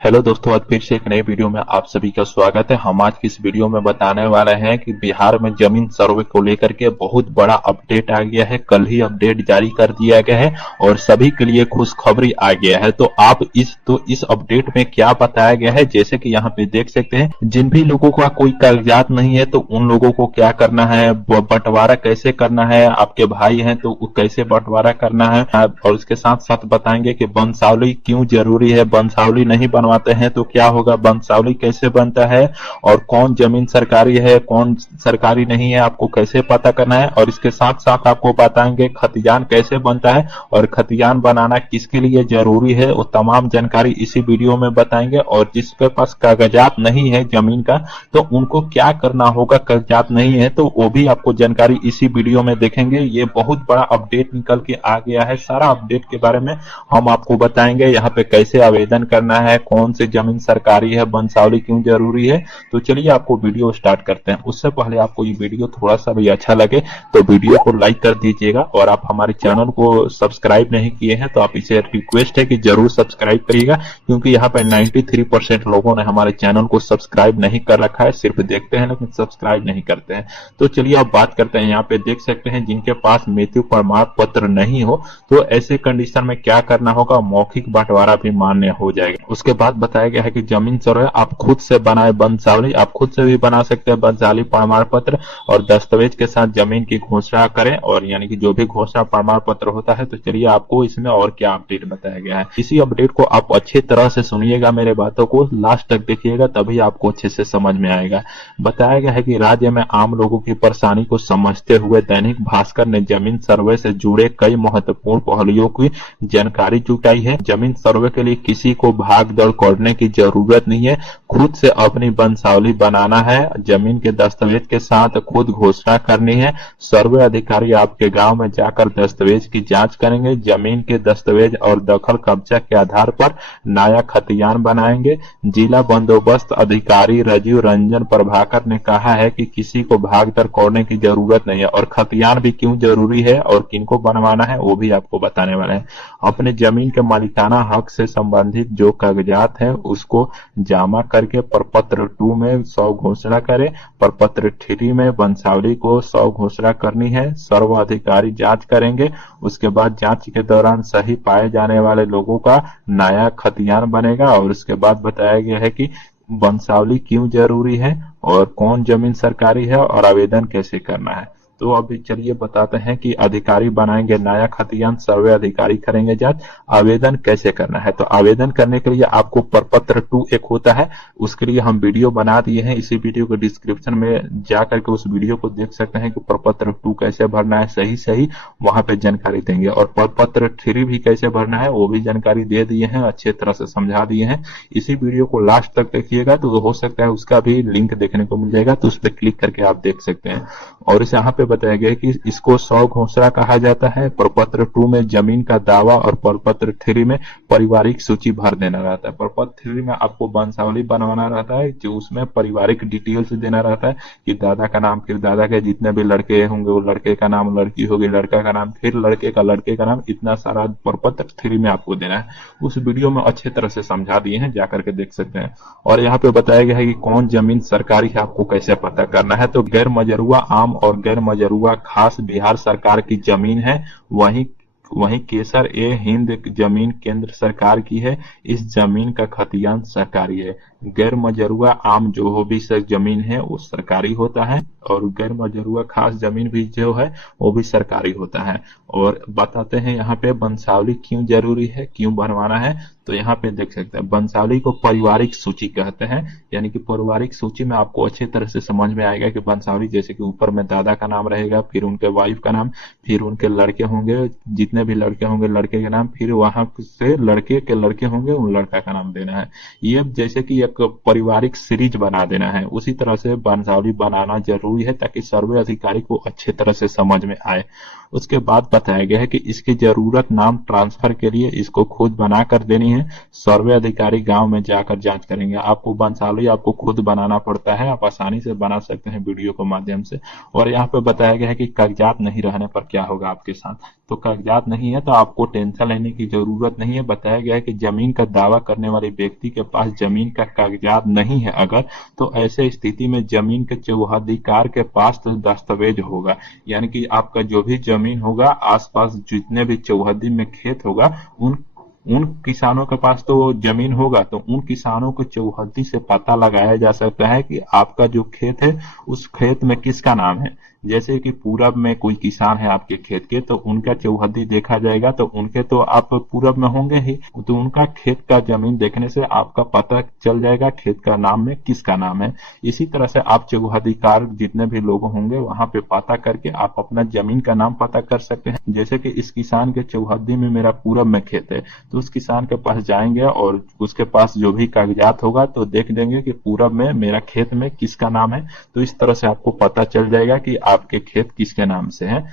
Hello दोस्तों, आज फिर से एक नई वीडियो में आप सभी का स्वागत है। हम आज की इस वीडियो में बताने वाले हैं कि बिहार में जमीन सर्वे को लेकर के बहुत बड़ा अपडेट आ गया है। कल ही अपडेट जारी कर दिया गया है और सभी के लिए खुशखबरी आ गया है। तो इस अपडेट में क्या बताया गया है, जैसे कि यहाँ पे देख सकते हैं, जिन भी लोगों का कोई कागजात नहीं है तो उन लोगों को क्या करना है, बंटवारा कैसे करना है, आपके भाई हैं तो कैसे बंटवारा करना है, और उसके साथ साथ बताएंगे कि वंशावली क्यों जरूरी है, वंशावली नहीं बनवाते हैं तो क्या होगा, वंशावली कैसे बनता है, और कौन जमीन सरकारी है कौन सरकारी नहीं है आपको कैसे पता करना है, और इसके साथ साथ आपको बताएंगे खतियान कैसे बनता है और खतियान बनाना किसके लिए जरूरी है। वो तमाम जानकारी इसी वीडियो में बताएंगे। और जिसके पास कागजात नहीं है जमीन का तो उनको क्या करना होगा, कागजात नहीं है तो वो भी आपको जानकारी इसी वीडियो में देखेंगे। ये बहुत बड़ा अपडेट निकल के आ गया है। सारा अपडेट के बारे में हम आपको बताएंगे। यहाँ पे कैसे आवेदन करना है, कौन सी जमीन सरकारी है, वंशावली क्यों जरूरी है। तो चलिए आपको वीडियो स्टार्ट करते हैं। उससे पहले आपको ये वीडियो थोड़ा सा भी अच्छा लगे तो वीडियो को लाइक कर दीजिएगा, और आप हमारे चैनल को सब्सक्राइब नहीं किए हैं तो आप इसे रिक्वेस्ट है कि जरूर सब्सक्राइब करिएगा, क्योंकि यहाँ पे 93% लोगों ने हमारे चैनल को सब्सक्राइब नहीं कर रखा है, सिर्फ देखते हैं लेकिन सब्सक्राइब नहीं करते हैं। तो चलिए अब बात करते हैं। यहाँ पे देख सकते हैं, जिनके पास मृत्यु प्रमाण पत्र नहीं हो तो ऐसे कंडीशन में क्या करना होगा, मौखिक बंटवारा भी मान्य हो जाएगा। उसके बाद बताया गया है कि जमीन सर्वे आप खुद से बनाए वंशावली, आप खुद से भी बना सकते हैं वंशावली प्रमाण पत्र, और दस्तावेज के साथ जमीन की घोषणा करें, और यानी कि जो भी घोषणा प्रमाण पत्र होता है। तो चलिए आपको इसमें और क्या अपडेट बताया गया है, इसी अपडेट को आप अच्छी तरह से सुनिएगा, मेरे बातों को लास्ट तक देखिएगा, तभी आपको अच्छे से समझ में आएगा। बताया गया है कि राज्य में आम लोगों की परेशानी को समझते हुए दैनिक भास्कर ने जमीन सर्वे से जुड़े कई महत्वपूर्ण पहलुओं की जानकारी जुटाई है। जमीन सर्वे के लिए किसी को भाग दौड़ करने की जरूरत नहीं है, खुद से अपनी वंशावली बनाना है, जमीन के दस्तावेज के साथ खुद घोषणा करनी है। सर्वे अधिकारी आपके गांव में जाकर दस्तावेज की जांच करेंगे, जमीन के दस्तावेज और दखल कब्जा के आधार पर नया खतियान बनाएंगे। जिला बंदोबस्त अधिकारी राजीव रंजन प्रभाकर ने कहा है कि किसी को भागदौड़ करने की जरूरत नहीं है, और खतियान भी क्यों जरूरी है और किनको बनवाना है वो भी आपको बताने वाले हैं। अपने जमीन के मालिकाना हक से संबंधित जो कागजात है उसको जमा करके प्रपत्र 2 में 100 घोषणा करें, प्रपत्र 3 में वंशावली को 100 घोषणा करनी है। सर्व अधिकारी जांच करेंगे, उसके बाद जांच के दौरान सही पाए जाने वाले लोगों का नया खतियान बनेगा। और उसके बाद बताया गया है कि वंशावली क्यों जरूरी है और कौन जमीन सरकारी है और आवेदन कैसे करना है। तो अभी चलिए बताते हैं कि अधिकारी बनाएंगे नया खतियान, सर्वे अधिकारी करेंगे जांच, आवेदन कैसे करना है। तो आवेदन करने के लिए आपको प्रपत्र 2 एक होता है, उसके लिए हम वीडियो बना दिए हैं। इसी वीडियो के डिस्क्रिप्शन में जाकर के उस वीडियो को देख सकते हैं कि प्रपत्र 2 कैसे भरना है, सही वहां पे जानकारी देंगे। और प्रपत्र 3 भी कैसे भरना है वो भी जानकारी दे दिए हैं, अच्छे तरह से समझा दिए हैं। इसी वीडियो को लास्ट तक देखिएगा तो हो सकता है उसका भी लिंक देखने को मिल जाएगा, तो उस पर क्लिक करके आप देख सकते हैं। और इस यहाँ पे बताया गया कि इसको 100 घोषणा कहा जाता है। प्रपत्र 2 में जमीन का दावा और प्रपत्र 3 में पारिवारिक सूची भर देना रहता है। प्रपत्र 3 में आपको वंशावली बनवाना रहता है, जो उसमें पारिवारिक डिटेल्स देना रहता है कि दादा का नाम, फिर दादा के जितने भी लड़के होंगे वो लड़के का नाम, लड़की होगी लड़का का नाम, फिर लड़के का नाम, इतना सारा प्रपत्र 3 में आपको देना है। उस वीडियो में अच्छे तरह से समझा दिए हैं, जाकर के देख सकते हैं। और यहाँ पे बताया गया है कि कौन जमीन सरकारी है आपको कैसे पता करना है। तो गैर मजरूआ आम और गैर मजरूआ खास बिहार सरकार की जमीन है, वहीं केसर ए हिंद जमीन केंद्र सरकार की है। इस जमीन का खतियान सरकारी है। गैर मजरूआ आम जो भी जमीन है वो सरकारी होता है, और गैर मजरूआ खास जमीन भी जो है वो भी सरकारी होता है। और बताते हैं यहाँ पे वंशावली क्यों जरूरी है, क्यों बनवाना है। तो यहाँ पे देख सकते हैं, वंशावली को पारिवारिक सूची कहते हैं, यानी कि पारिवारिक सूची में आपको अच्छी तरह से समझ में आएगा कि वंशावली जैसे कि ऊपर में दादा का नाम रहेगा, फिर उनके वाइफ का नाम, फिर उनके लड़के होंगे, जितने भी लड़के होंगे लड़के के नाम, फिर वहां से लड़के के लड़के होंगे उन लड़का का नाम देना है। ये जैसे कि एक पारिवारिक सीरीज बना देना है, उसी तरह से वंशावली बनाना जरूरी है ताकि सर्वे अधिकारी को अच्छे तरह से समझ में आए। उसके बाद बताया गया है कि इसकी जरूरत नाम ट्रांसफर के लिए इसको खुद बना कर देनी है। सर्वे अधिकारी गांव में जाकर जांच करेंगे। आपको वंशावली आपको खुद बनाना पड़ता है, आप आसानी से बना सकते हैं वीडियो के माध्यम से। और यहाँ पे बताया गया है कि कागजात नहीं रहने पर क्या होगा आपके साथ। तो कागजात नहीं है तो आपको टेंशन लेने की जरूरत नहीं है। बताया गया है कि जमीन का दावा करने वाले व्यक्ति के पास जमीन का कागजात नहीं है अगर, तो ऐसे स्थिति में जमीन के चौहदीकार के पास तो दस्तावेज होगा, यानी कि आपका जो भी जमीन होगा, आसपास जितने भी चौहदी में खेत होगा, उन किसानों के पास तो जमीन होगा, तो उन किसानों को चौहद्दी से पता लगाया जा सकता है कि आपका जो खेत है उस खेत में किसका नाम है। जैसे कि पूरब में कोई किसान है आपके खेत के, तो उनका चौहद्दी देखा जाएगा, तो उनके तो आप पूरब में होंगे ही, तो उनका खेत का जमीन देखने से आपका पता चल जाएगा खेत का नाम में किसका नाम है। इसी तरह से आप चौहद्दीकार जितने भी लोग होंगे वहां पे पता करके आप अपना जमीन का नाम पता कर सकते हैं। जैसे कि इस किसान के चौहद्दी में मेरा पूरब में खेत है, तो उस किसान के पास जाएंगे और उसके पास जो भी कागजात होगा तो देख देंगे कि पूरब में मेरा खेत में किसका नाम है। तो इस तरह से आपको पता चल जाएगा कि आपके खेत किसके नाम से है।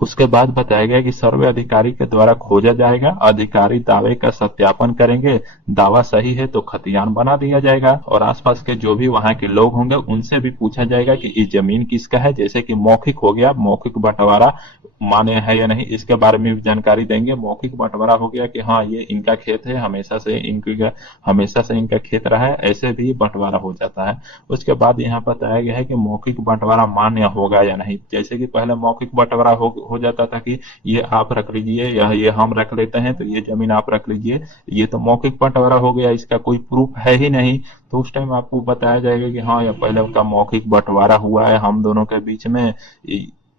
उसके बाद बताया गया कि सर्वे अधिकारी के द्वारा खोजा जाएगा। अधिकारी दावे का सत्यापन करेंगे, दावा सही है तो खतियान बना दिया जाएगा। और आसपास के जो भी वहां के लोग होंगे उनसे भी पूछा जाएगा कि इस जमीन किसका है। जैसे कि मौखिक हो गया, मौखिक बंटवारा माने है या नहीं, इसके बारे में भी जानकारी देंगे। मौखिक बंटवारा हो गया कि हाँ ये इनका खेत है, हमेशा से इनका खेत रहा है, ऐसे भी बंटवारा हो जाता है। उसके बाद यहाँ बताया गया है कि मौखिक बंटवारा मान्य होगा या नहीं। जैसे कि पहले मौखिक बंटवारा हो जाता था कि ये आप रख लीजिए या ये हम रख लेते हैं, तो ये जमीन आप रख लीजिए। ये तो मौखिक बंटवारा हो गया, इसका कोई प्रूफ है ही नहीं। तो उस टाइम आपको बताया जाएगा कि हाँ, या पहले उनका मौखिक बंटवारा हुआ है हम दोनों के बीच में,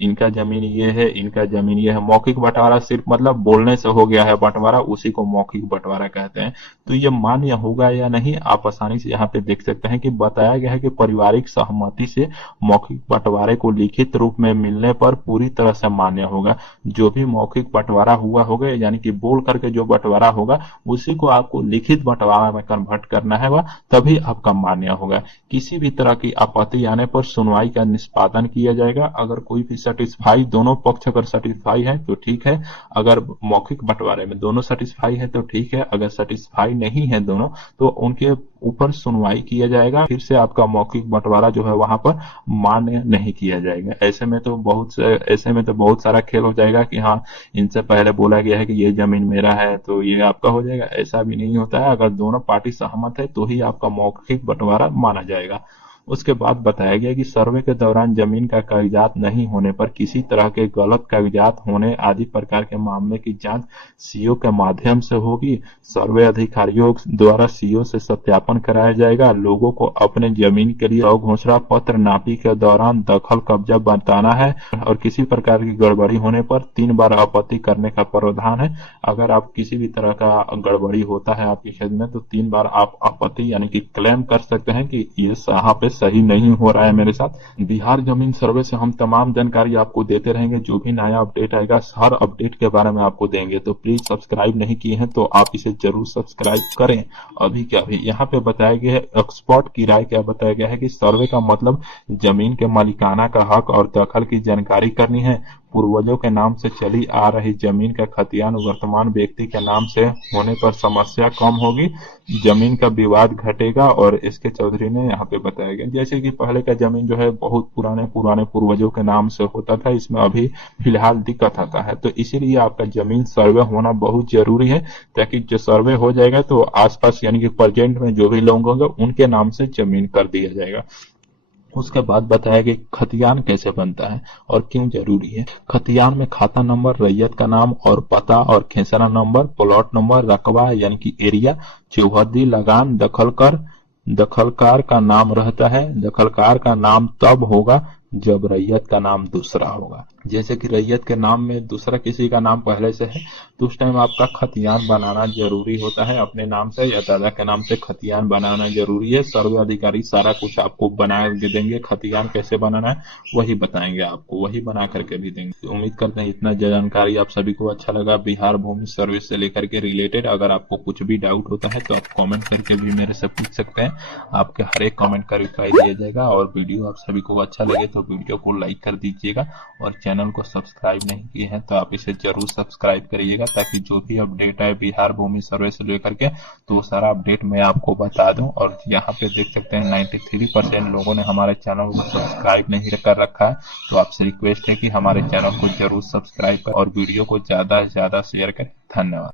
इनका जमीन ये है, इनका जमीन ये है। मौखिक बंटवारा सिर्फ मतलब बोलने से हो गया है बंटवारा, उसी को मौखिक बंटवारा कहते हैं। तो ये मान्य होगा या नहीं आप आसानी से यहाँ पे देख सकते हैं कि बताया गया है कि पारिवारिक सहमति से मौखिक बंटवारे को लिखित रूप में मिलने पर पूरी तरह से मान्य होगा। जो भी मौखिक बंटवारा हुआ होगा, यानी कि बोल करके जो बंटवारा होगा उसी को आपको लिखित बंटवारा में कन्वर्ट करना है, वह तभी आपका मान्य होगा। किसी भी तरह की आपत्ति आने पर सुनवाई का निष्पादन किया जाएगा। अगर कोई भी सेटिस्फाई, दोनों पक्ष अगर सेटिस्फाई है तो ठीक है, अगर मौखिक बंटवारे में दोनों सेटिस्फाई है तो ठीक है, अगर सेटिस्फाई नहीं है दोनों तो उनके ऊपर सुनवाई किया जाएगा। फिर से आपका मौखिक बंटवारा जो है वहां पर मान्य नहीं किया जाएगा। ऐसे में तो बहुत सारा खेल हो जाएगा कि हाँ इनसे पहले बोला गया है कि ये जमीन मेरा है तो ये आपका हो जाएगा। ऐसा भी नहीं होता है, अगर दोनों पार्टी सहमत है तो ही आपका मौखिक बंटवारा माना जाएगा। उसके बाद बताया गया कि सर्वे के दौरान जमीन का कागजात नहीं होने पर किसी तरह के गलत कागजात होने आदि प्रकार के मामले की जांच सीओ के माध्यम से होगी। सर्वे अधिकारियों द्वारा सीओ से सत्यापन कराया जाएगा। लोगों को अपने जमीन के लिए घोषणा पत्र नापी के दौरान दखल कब्जा बताना है और किसी प्रकार की गड़बड़ी होने पर 3 बार आपत्ति करने का प्रावधान है। अगर आप किसी भी तरह का गड़बड़ी होता है आपके खेत में तो 3 बार आप आपत्ति यानी कि क्लेम कर सकते हैं कि ये यहाँ पे सही नहीं हो रहा है मेरे साथ। बिहार जमीन सर्वे से हम तमाम जानकारी आपको देते रहेंगे। जो भी नया अपडेट आएगा हर अपडेट के बारे में आपको देंगे। तो प्लीज सब्सक्राइब नहीं किए हैं तो आप इसे जरूर सब्सक्राइब करें अभी क्या अभी। यहाँ पे बताया गया है एक्सपर्ट की राय क्या बताया गया है कि सर्वे का मतलब जमीन के मालिकाना का हक और दखल की जानकारी करनी है। पूर्वजों के नाम से चली आ रही जमीन का खतियान वर्तमान व्यक्ति के नाम से होने पर समस्या कम होगी, जमीन का विवाद घटेगा। और इसके चौधरी ने यहाँ पे बताया गया जैसे कि पहले का जमीन जो है बहुत पुराने पूर्वजों के नाम से होता था, इसमें अभी फिलहाल दिक्कत आता है। तो इसीलिए आपका जमीन सर्वे होना बहुत जरूरी है, ताकि जो सर्वे हो जाएगा तो आसपास यानी कि प्रेजेंट में जो भी लोग होंगे उनके नाम से जमीन कर दिया जाएगा। उसके बाद बताया कि खतियान कैसे बनता है और क्यों जरूरी है। खतियान में खाता नंबर, रैयत का नाम और पता और खेसरा नंबर, प्लॉट नंबर, रकबा यानी कि एरिया, चौहद्दी, लगान, दखलकार का नाम रहता है। दखलकार का नाम तब होगा जब रैयत का नाम दूसरा होगा। जैसे कि रैयत के नाम में दूसरा किसी का नाम पहले से है तो उस टाइम आपका खतियान बनाना जरूरी होता है। अपने नाम से या दादा के नाम से खतियान बनाना जरूरी है। सर्वे अधिकारी सारा कुछ आपको बना के देंगे। खतियान कैसे बनाना है वही बताएंगे आपको, वही बना करके भी देंगे। उम्मीद करते हैं इतना जानकारी आप सभी को अच्छा लगा बिहार भूमि सर्विस से लेकर के रिलेटेड। अगर आपको कुछ भी डाउट होता है तो आप कॉमेंट करके भी मेरे से पूछ सकते हैं। आपके हर एक कॉमेंट का रिप्लाई दिया जाएगा। और वीडियो आप सभी को अच्छा लगे तो वीडियो को लाइक कर दीजिएगा और चैनल चैनल को सब्सक्राइब नहीं किए हैं तो आप इसे जरूर सब्सक्राइब करिएगा, ताकि जो भी अपडेट है बिहार भूमि सर्वे से लेकर के तो सारा अपडेट मैं आपको बता दूं। और यहाँ पे देख सकते हैं 93% लोगों ने हमारे चैनल को सब्सक्राइब नहीं कर रखा है। तो आपसे रिक्वेस्ट है कि हमारे चैनल को जरूर सब्सक्राइब करें और वीडियो को ज्यादा से ज्यादा शेयर करें। धन्यवाद।